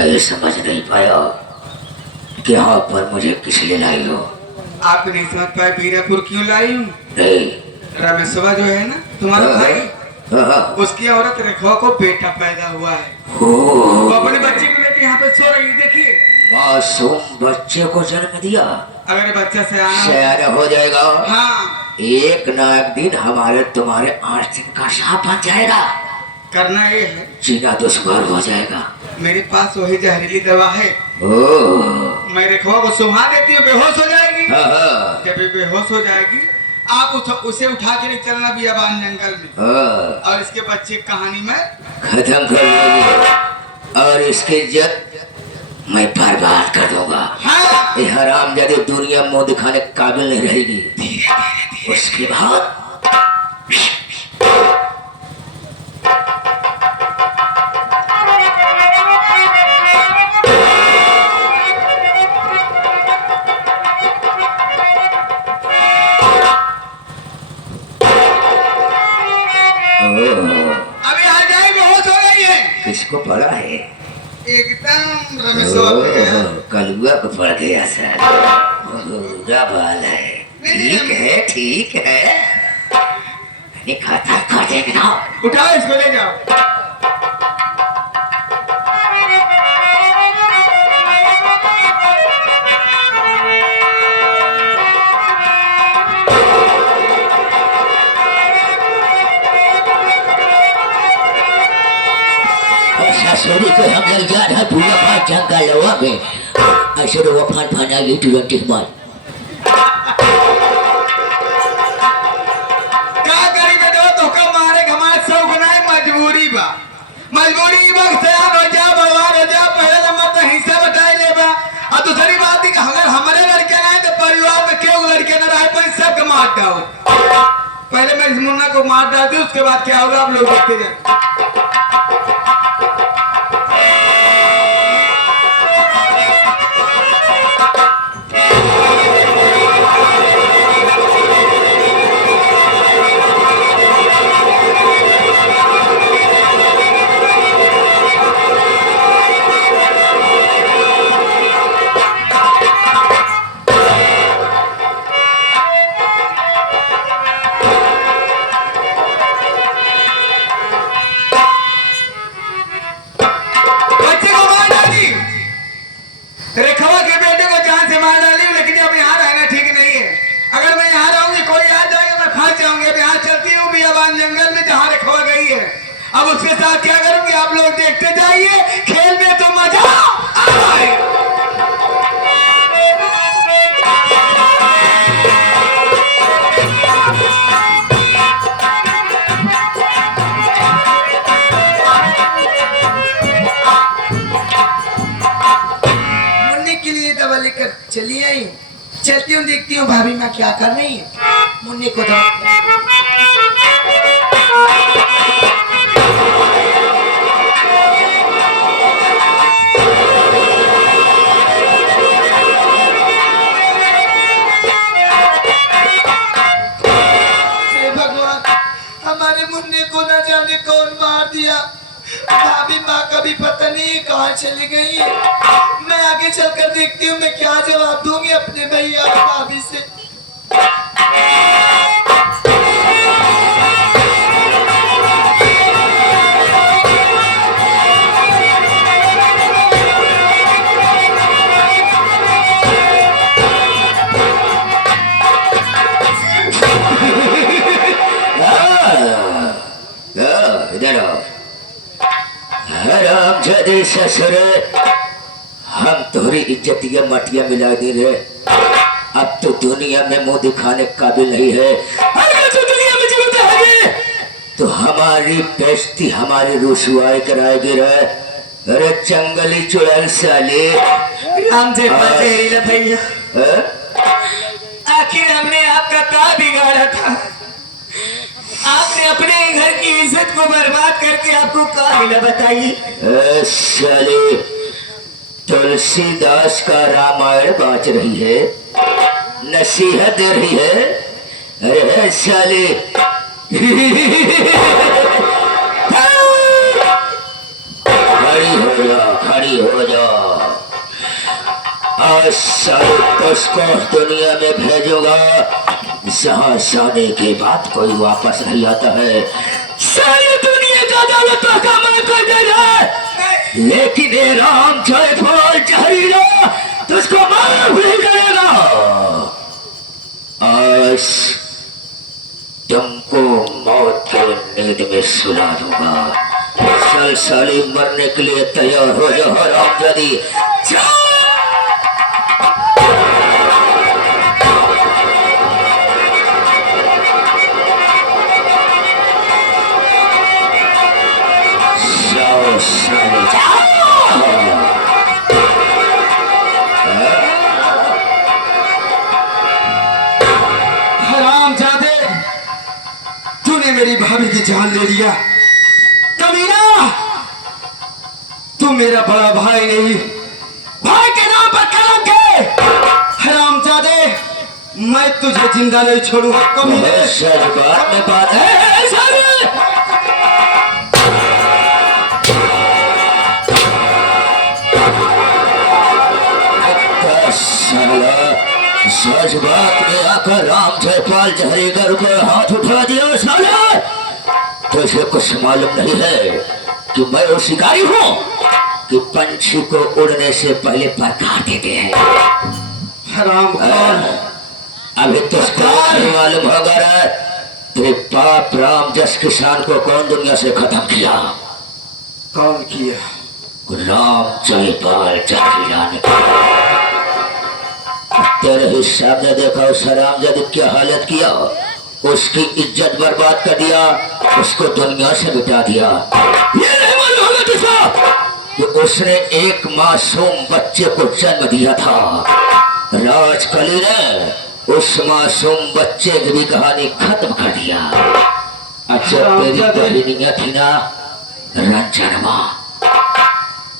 मैं ये समझ नहीं पाया कि यहाँ पर मुझे किस लिए लाई हो। आप नहीं समझ पाए बीरापुर क्यों लाई हूँ? नहीं। रमेशवा जो है ना तुम्हारा भाई, हाँ। उसकी औरत रेखा को बेटा पैदा हुआ है। ओ, वो अपने बच्चे को लेके यहाँ पे सो रही है, देखिए। मासूम बच्चे को जन्म दिया। अगर ये बच्चा सयाना हो जाएगा। हाँ, एक ना एक दिन हमारे तुम्हारे 8 दिन का शाप बन जाएगा। करना ये है, जीना दुश्वार हो जाएगा। मेरे पास वही जहरीली दवा है। ओह। मैं रेखा को सुहा देती हूँ, बेहोश हो जाएगी। हाँ। जब ये बेहोश हो जाएगी, आप उसे उठा के नहीं चलना बियाबान जंगल में, और इसके बच्चे की कहानी में खत्म कर दूंगी और इसकी इज्जत मैं बर्बाद कर दूंगा। हाँ। ये हरामजादी दुनिया मुंह दिखाने के काबिल नहीं रहेगी। उसके बाद अभी आ जाए, बेहोश हो गई है। किसको पड़ा है? एकदम रमेशवा को गया। कलुआ को पड़ गया सर। बुरा बाल है। ठीक है ठीक है, खत्म कर देंगे ना। उठाओ इसको, ले जाओ। ससुरी को हम लोग जा रहा पूरा भाग जंगलवा में। ऐसे तो वो फन आ गई तुरंत ही मार। क्या करी बेटा, धोखा मारे हमारे सब गुनाह मजबूरी बा। मजबूरी बा, सयान हो जा, भगवान हो जा, पहले नंबर तो हिस्सा बताए ले बा। और दूसरी बात है कि अगर हमारे लड़के ना है तो परिवार में क्यों लड़के न रहे, पर सबके मार डालो। पहले मैं इस मुन्ना को मार डालती हूँ, उसके बाद क्या होगा आप लोग देखते जाए। रेखावा के बेटे को जान से मार डाली, लेकिन अब यहाँ रहना ठीक नहीं है। अगर मैं यहाँ रहूंगी, कोई आ जाएगा, मैं फंस जाऊंगी। अब यहाँ चलती हूँ बियाबान जंगल में जहाँ रेखावा गई है। अब उसके साथ क्या करूंगी आप लोग देखते जाइए। खेल में तो मजा आए। चलिए आई हूँ, चलती हूँ, देखती हूँ भाभी माँ क्या कर रही है। मुन्नी को तो भगवान, हमारे मुन्नी को न जाने कौन मार दिया। भाभी माँ का भी पता नहीं कहाँ चली गई है। मैं आगे चलकर देखती हूँ मैं क्या जवाब दूंगी अपने भैया और भाभी से। ससुर, हम तुम्हारी इज्जतिया मटिया मिला दे रहे। अब तो दुनिया में मुंह दिखाने काबिल नहीं है। अगर तो दुनिया में जीवित है तो हमारी बेइज्जती, हमारी रुसवाई कराएगी रे। अरे जंगली चुड़ैल साले, राम से भैया, आखिर हमने आपका क्या बिगाड़ा था? आपने अपने घर की इज्जत को बर्बाद करके आपको क्या मिला बताइए। साले, तुलसीदास का रामायण बाज रही है, नसीहत दे रही है। अरे साले, बड़ी खड़ी हो जा। आज सारे उसको दुनिया में भेजूंगा जहाँ जाने के बाद कोई वापस नहीं आता है। सारी दुनिया का दौलतों का मन कर दे रहा, लेकिन ये राम जयपाल जहरीला तुझको मार भी करेगा। आज तुमको मौत के नींद में सुला दूंगा। चल साली, मरने के लिए तैयार हो जाओ हरामजादी। जाओ साली जाओ। हरामजादे, तूने मेरी भाभी की जान ले लिया। कमीना, तू मेरा बड़ा भाई नहीं, भाई के नाम पर कलंक है। हरामजादे, मैं तुझे जिंदा नहीं छोड़ूंगा। कमीने, सच बात में बात है साली। साला, सच बात में आकर राम जयपाल जहरीगर पर हाथ उठा दिया। साला, तुझे कुछ मालूम नहीं है कि मैं वो शिकारी हूँ कि पंछी को उड़ने से पहले पर काट देते हैं। हराम खोर, अभी तुझको नहीं मालूम होगा रे, तेरे बाप राम जस किसान को कौन दुनिया से खत्म किया? कौन किया? राम जयपाल जहरीला ने किया। तेरे हिसाब ने देखा उस हरामजादी की हालत किया, उसकी इज्जत बर्बाद कर दिया, उसको दुनिया से मिटा दिया। ये नहीं मालूम होगा तुझको कि उसने एक मासूम बच्चे को जन्म दिया था। राजकली ने उस मासूम बच्चे की भी कहानी खत्म कर दिया। अच्छा, तेरी बहनियां थी ना रंजनमा,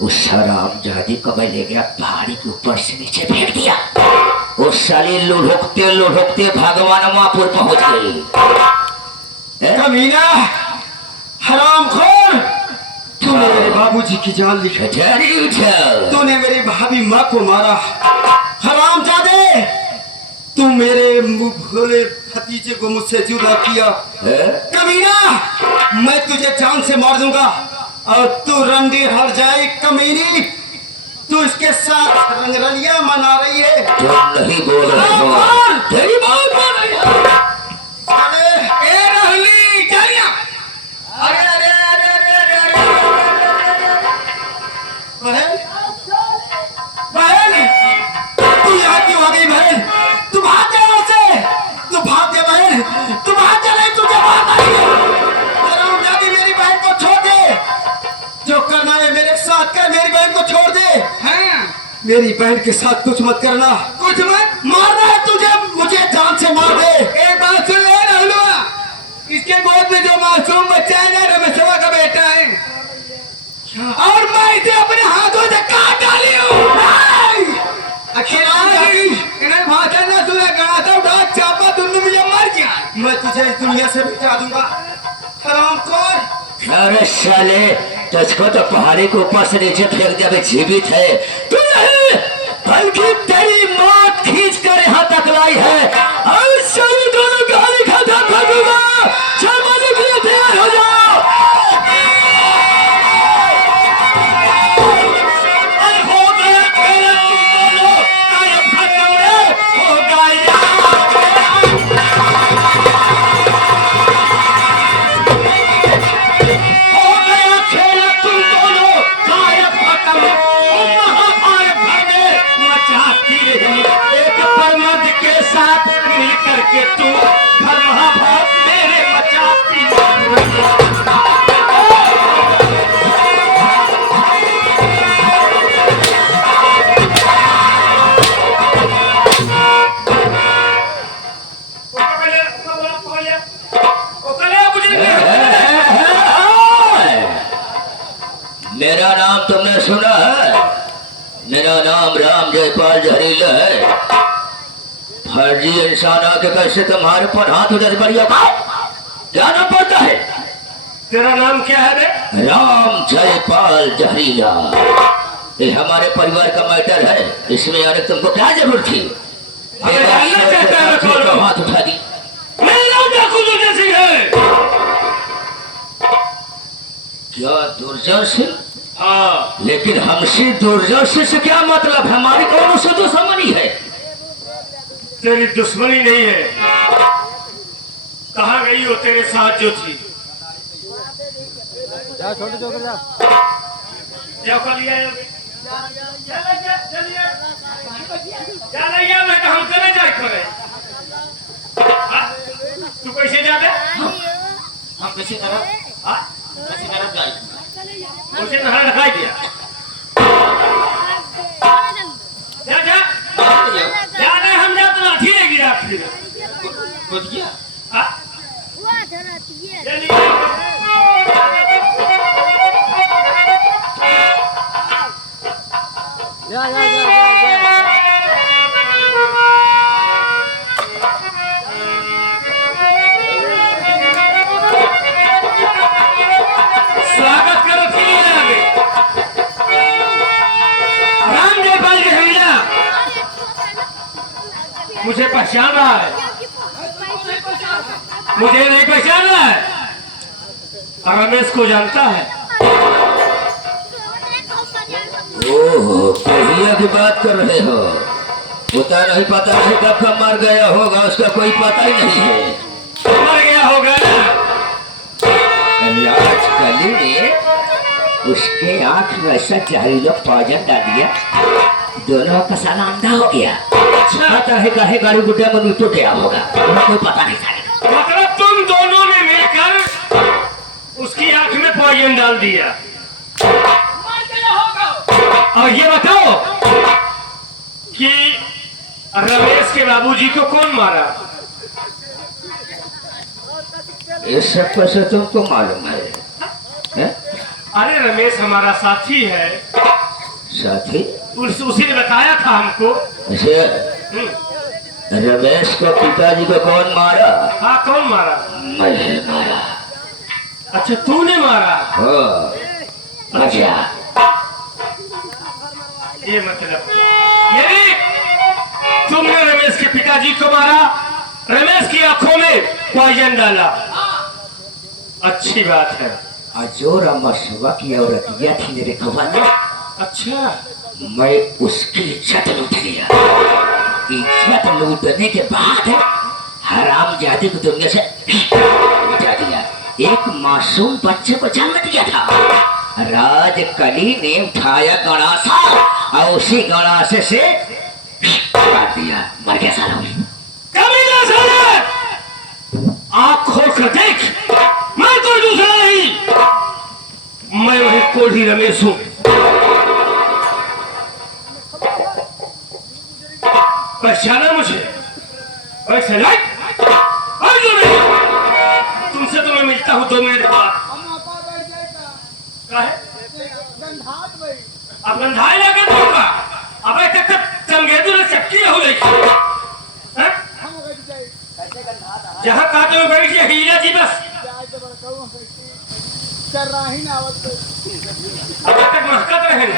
उस हरामजादी को मैं ले गया पहाड़ी के ऊपर से नीचे फेंक दिया। वो साली लुढ़कते लुढ़कते भगवानमापुर पहुंच गई। कमीना, हरामखोर, तूने मेरे बाबूजी की जान ली। तूने मेरी भाभी माँ को मारा। हरामजादे, तू मेरे भोले भतीजे को मुझसे जुदा किया। कमीना, मैं तुझे जान से मार दूंगा और तू रंडी हर जाए। कमीनी, तू इसके साथ रंगरलिया मना रही है। तुम नहीं बोल रहे हो, तेरी बात मान रही है। अरे ए रहली जानिया, अरे अरे अरे अरे अरे बहन, बहन, तू यहाँ क्यों आ गई बहन? तू भाग जा यहाँ से, तू भाग जा बहन, तू भाग जा, नहीं तुझे मार डालेंगे। हरामजादी, मेरी बहन को छोड़ दे, जो करना है मेरे साथ कर, मेरी बहन को छोड़ दे। हाँ, मेरी बहन के साथ कुछ मत करना, कुछ मत। मारना है तुझे, मुझे जान से मार दे। एक बात सुन ले रहलुआ, इसके गोद में जो मासूम बच्चा है ना, रमेशवा का बेटा है, और मैं इसे अपने हाथों से काट डाली हूँ। इन्हें भाषण ना सुना, गणाता उठा चापा, तुमने मुझे मर गया। मैं तुझे इस दुनिया से मिटा दूंगा। हरामखोर, अरे साले, तुझको तो पहाड़ी के ऊपर से नीचे फेंक दिया, अभी जीवित है तू नहीं, बल्कि तेरी मौत खींच कर यहाँ तक लाई है। और सभी दोनों गाली खत्म कर दूंगा। चल, मरने के लिए तैयार हो जाओ। मेरा नाम तुमने सुना है? मेरा नाम राम जयपाल जहरीला है। फर्जी इंसान आके कैसे तुम्हारे पर हाथ उधर बढ़िया क्या नाम पड़ता है? तेरा नाम क्या है रे? राम जयपाल जहरीला। ये हमारे परिवार का मैटर है, इसमें आने तुमको क्या जरूरत थी? हमें जानना चाहता है कौन हो? हाथ उठा दी। मेरा नाम डाकू दुर्जन सिंह है। क्या दुर्जन सिंह? हाँ, लेकिन हमसे दुर्जन सिंह से क्या मतलब? हमारी कौन से दुश्मनी है? तेरी दुश्मनी नहीं है। कहाँ गई हो तेरे साथ जो थी? जा छोटे जो कर जा। क्या कर लिया है? क्या नहीं गया? मैं तो हम चले जाए करे। हाँ? तू कैसे जाते? हम कैसे तरह हाँ? जाए? उसे नहर ढकाई दिया। जा जा जा नहीं, हम जा तो लाठी लेगी राखी। हाँ? चलिए। स्वागत करो राम जयपाल जहरीला। मुझे पहचान रहा है? मुझे नहीं पहचान रहा है? रमेश को जानता है? ओह, कहिया की बात कर रहे हो? पता नहीं, पता नहीं कब का मर गया होगा, उसका कोई पता ही नहीं है। मर गया होगा ना? राजकली ने उसके आंख में ऐसा जहरीला पॉइजन डाल दिया, दोनों का साला अंधा हो गया। पता है काहे गाड़ी गुड्डा में टूट गया होगा, उन्हें कोई पता नहीं था। मतलब तुम दोनों ने मिलकर उसकी आंख में पॉइजन डाल दिया। और ये बताओ कि रमेश के बाबूजी को कौन मारा? इस सब पर से तुमको मालूम है? अरे रमेश हमारा साथी है। साथी? उसी ने बताया था हमको। ऐसे हम्म। रमेश को पिताजी को कौन मारा? हाँ, कौन मारा? मैंने मारा। अच्छा, तूने मारा? हाँ, अच्छा। ये मतलब यदि तुमने रमेश के पिताजी को मारा, रमेश की आंखों में पॉइजन डाला, अच्छी बात है। अजोर अमरसुआ की औरतिया थी मेरे खवाना। अच्छा, मैं उसकी इज्जत लूट लिया। इज्जत लूटने के बाद हरामजादी को दुनिया से मिटा दिया। एक मासूम बच्चे को जन्म दिया था। राजकली ने उठाया गणासा और उसी गणासे से काट दिया। मर गया साला। कमीना साला! आँख खोल कर देख, मैं कोई दूसरा नहीं, मैं वही कोढ़ी रमेश हूँ। पहचाना मुझे? पहचाना? तुमसे तो मैं मिलता हूँ 2 मिनट बाद। क्या है? अब गंधाई लगे दूंगा। अब एक तक चंगेदू ने चक्की हो गई। जहाँ काटे में बैठ गया हीरा जी बस। अब तक महकत रहेंगे।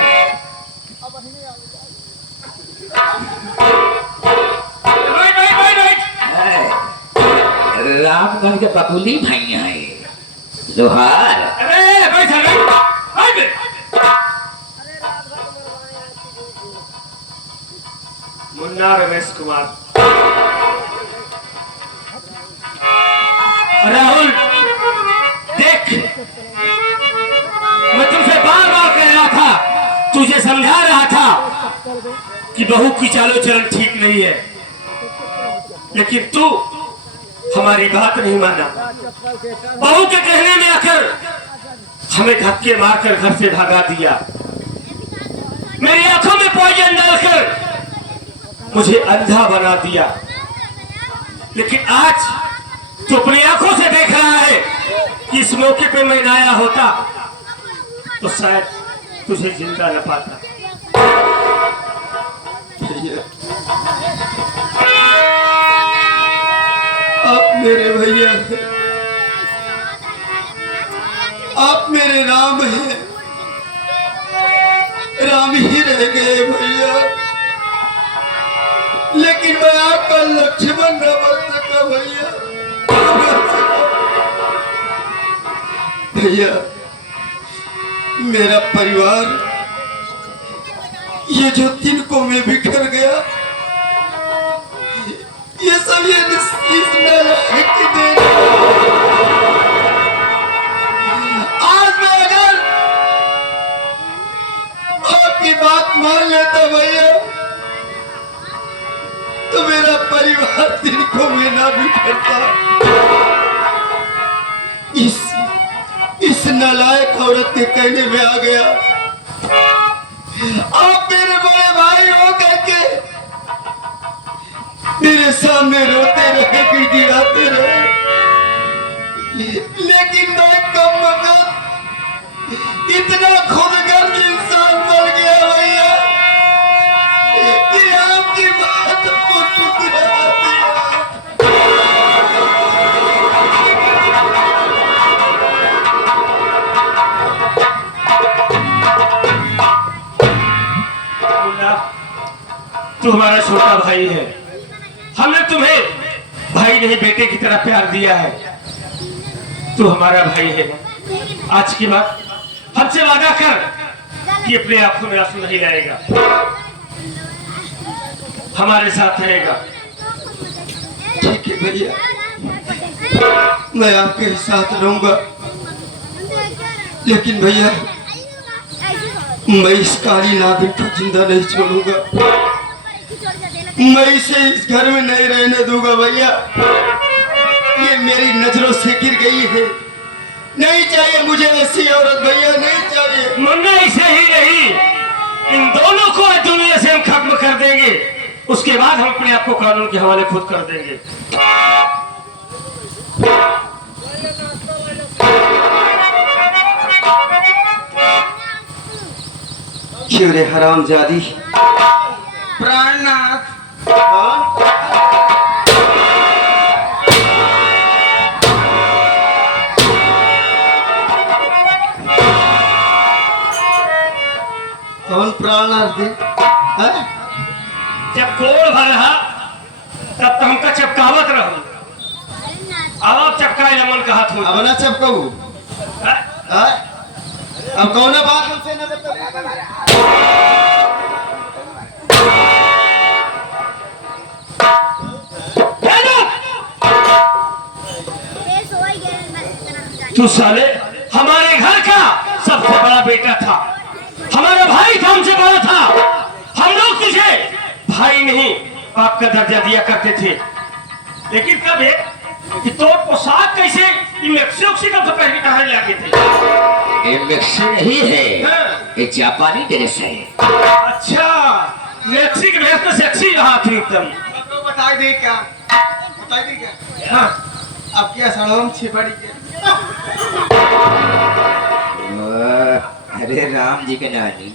रामगढ़ के बकुली भाई है लोहार। अरे बैठ मुन्ना रमेश कुमार। राहुल देख, मैं तुमसे बार बार कह रहा था, तुझे समझा रहा था कि बहू की चालो चलन ठीक नहीं है, लेकिन तू हमारी बात नहीं माना। बहू के कहने में आकर हमें धक्के मारकर घर से भगा दिया। मेरी आंखों में पॉइजन डालकर मुझे अंधा बना दिया। लेकिन आज तो अपनी आंखों से देख रहा है कि इस मौके पे मैं आया होता तो शायद तुझे जिंदा न पाता। अब मेरे भैया आप मेरे राम हैं, राम ही रह गए भैया, लेकिन मैं आपका लक्ष्मण न बन सका भैया। भैया मेरा परिवार ये जो तिनकों में बिखर गया, ये सब ये इस नालायक की देन है। आज मैं अगर आपकी बात मान लेता भैया तो मेरा परिवार तिनकों में ना बिखरता। इस नालायक औरत के कहने में आ गया, आप मेरे बड़े भाई हो करके मेरे सामने रोते रहे, गिड़गिड़ाते रहे, लेकिन मैं कम वक्त इतना खुदगर्ज इंसान बन गया भैया कि आपकी बात को ठुकरा दिया। तू हमारा छोटा भाई है, हमने तुम्हें भाई नहीं बेटे की तरह प्यार दिया है। तू हमारा भाई है। आज की बात हमसे वादा कर कि अपने आंखों में आंसू नहीं लाएगा, हमारे साथ रहेगा। ठीक है भैया, मैं आपके साथ रहूंगा, लेकिन भैया मैं इस काली नागिन को जिंदा नहीं छोड़ूंगा, मैं इसे इस घर में नहीं रहने दूंगा भैया। ये मेरी नजरों से गिर गई है, नहीं चाहिए मुझे ऐसी औरत भैया, नहीं चाहिए। मुन्ना इसे ही नहीं, इन दोनों को दुनिया से हम खत्म कर देंगे, उसके बाद हम अपने आप को कानून के हवाले खुद कर देंगे। क्यों रे हरामजादी, प्राणनाथ। कौन प्राणनाथ थे? जब कोड़ भर रहा तब तुमका चपकावत रहूं, अब आप चपकाए रमन का हाथ हो। अब ना चपकाऊ, अब कौन बात हमसे न तू साले हमारे घर का सबसे बड़ा बेटा था, हमारा भाई था, हमसे बड़ा था। हम लोग तुझे भाई नहीं बाप का दर्जा दिया करते थे, लेकिन कब एक कि तो पोशाक कैसे मैक्सी का तो पहले कहा लागे थे। ये मैक्सी नहीं है, ये जापानी ड्रेस है। अच्छा, मैक्सी के ड्रेस में सेक्सी रहा थी एकदम। तो बता दे क्या, बता दे क्या। हाँ, अब क्या सड़ों छिपड़ी के। अरे राम जी के नानी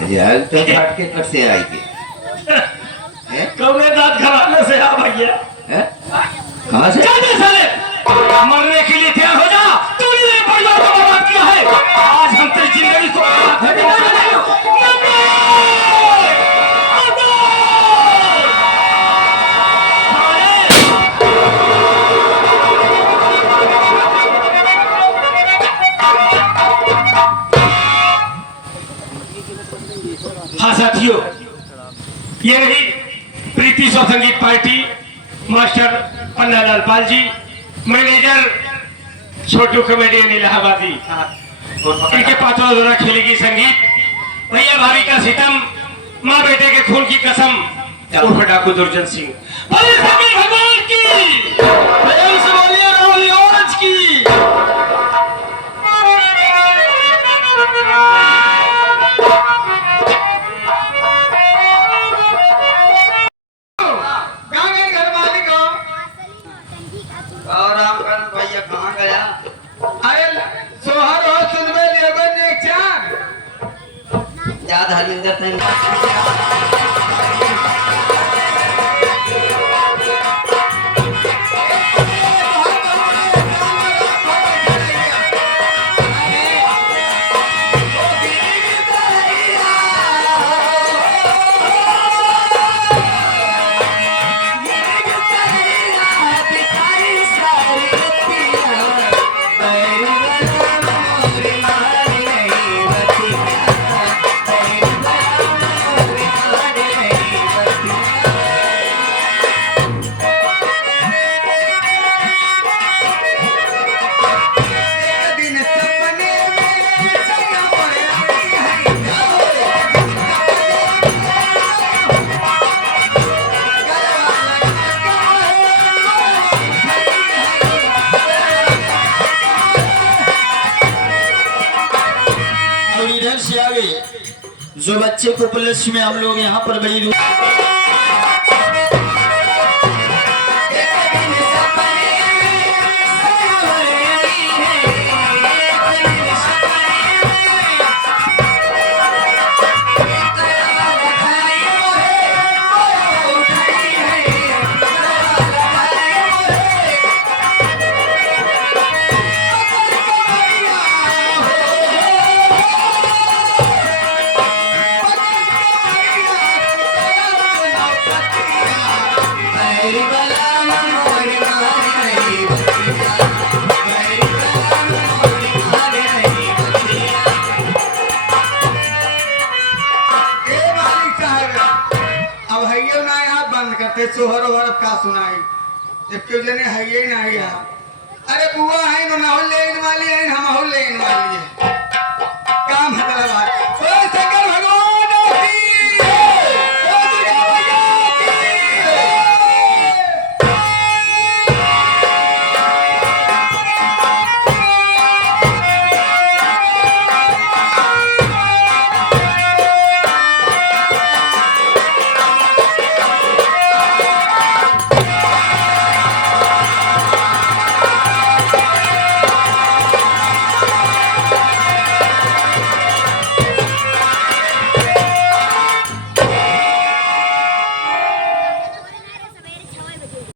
रियाल तो फाट के कट से आएगी। कौने दांत घराने से आ भैया, कहाँ से? जाने साले, मरने के लिए तैयार हो जा। तूने मेरे परिवार को बर्बाद किया है, आज हम तेरी जिंदगी को बर्बाद कर देंगे। हाँ साथियों, ये रही प्रीति सौ संगीत party, master Panna Lal Pal ji, manager छोटू कॉमेडियन इलाहाबादी, इनके पात्रों द्वारा खेलेगी संगीत भैया भाभी का सितम, माँ बेटे के खून की कसम उर्फ डाकू दुर्जन सिंह। भगवान की की धर्मेंद्र सिंह जो बच्चे को उपलक्ष्य में हम लोग यहाँ पर बड़ी सोहर ओहर का सुनाई जब क्यों जने है ये ना है अरे बुआ है ना हो लेन वाली है हम हो लेन वाली है काम मतलब